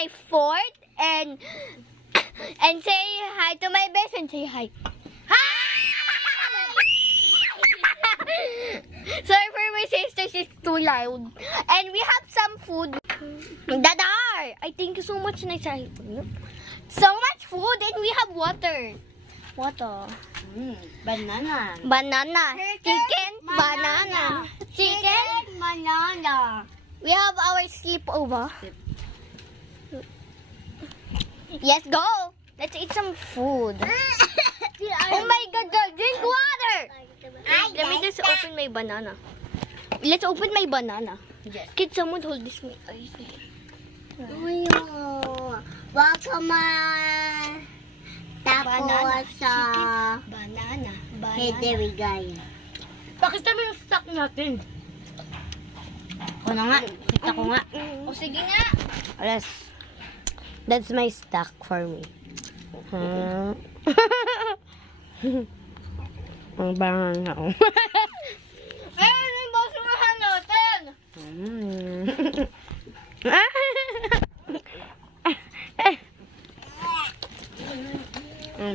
my fort and say hi to my best and say hi. Sorry for my sister, she's too loud. And we have some food. Dadar! I thank you so much. So much food and we have water. Water. Banana. Banana. Chicken. Banana. Chicken. Banana. We have our sleepover. Yes, go. Let's eat some food. Oh my God, girl, drink water. Let me just open my banana. Let's open my banana. Yes. Can someone hold this? Baka tapos sa Banana. Hederigay. Pakita mo yung stock natin. Ako na nga. Kita ko nga. O sige nga. Yes. That's my stock for me. Ang bangan na ako. Ayun yung basurahan natin.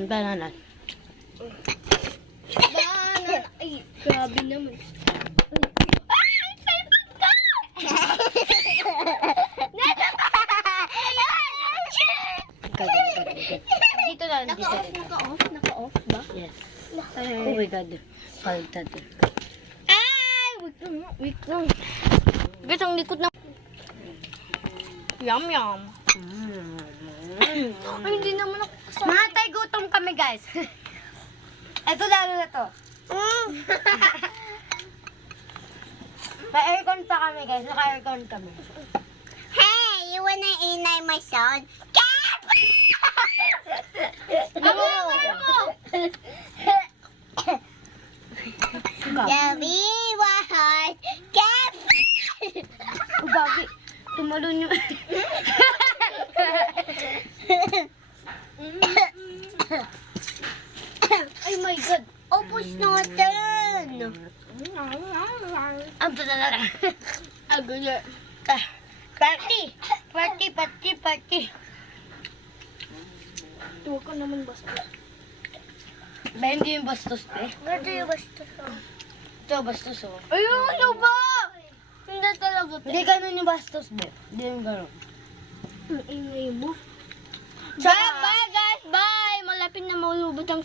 Banana. Banana. Ay, grabe naman. Dito na. Naka-off ba? Yes. Oh my God. Paltad. Ay! Wait lang. Guys, ang likod na. Yum, yum. Ay, hindi naman ako kasama. Mga tay, gutom kami guys. Ito lalo na to. Pa-aircon pa kami guys. Naka-aircon kami. Hey, you wanna inay my son? Ano? Gabi, what? Cap! Oh, babi. Tumalon yung... Ay, my God. Opus natin! Ang tatalala. Agulo. Party! Party, party, party. Huwag ka naman basta. Ba hindi yung bastos eh? Ano yung basta to? Ito bastos oh. Ayun, ano ba? Hindi talaga. Hindi ganun yung bastos be. Hindi yung ganun. Ang ingay mo. Bye, bye guys. Bye. Malapit na maulubot ang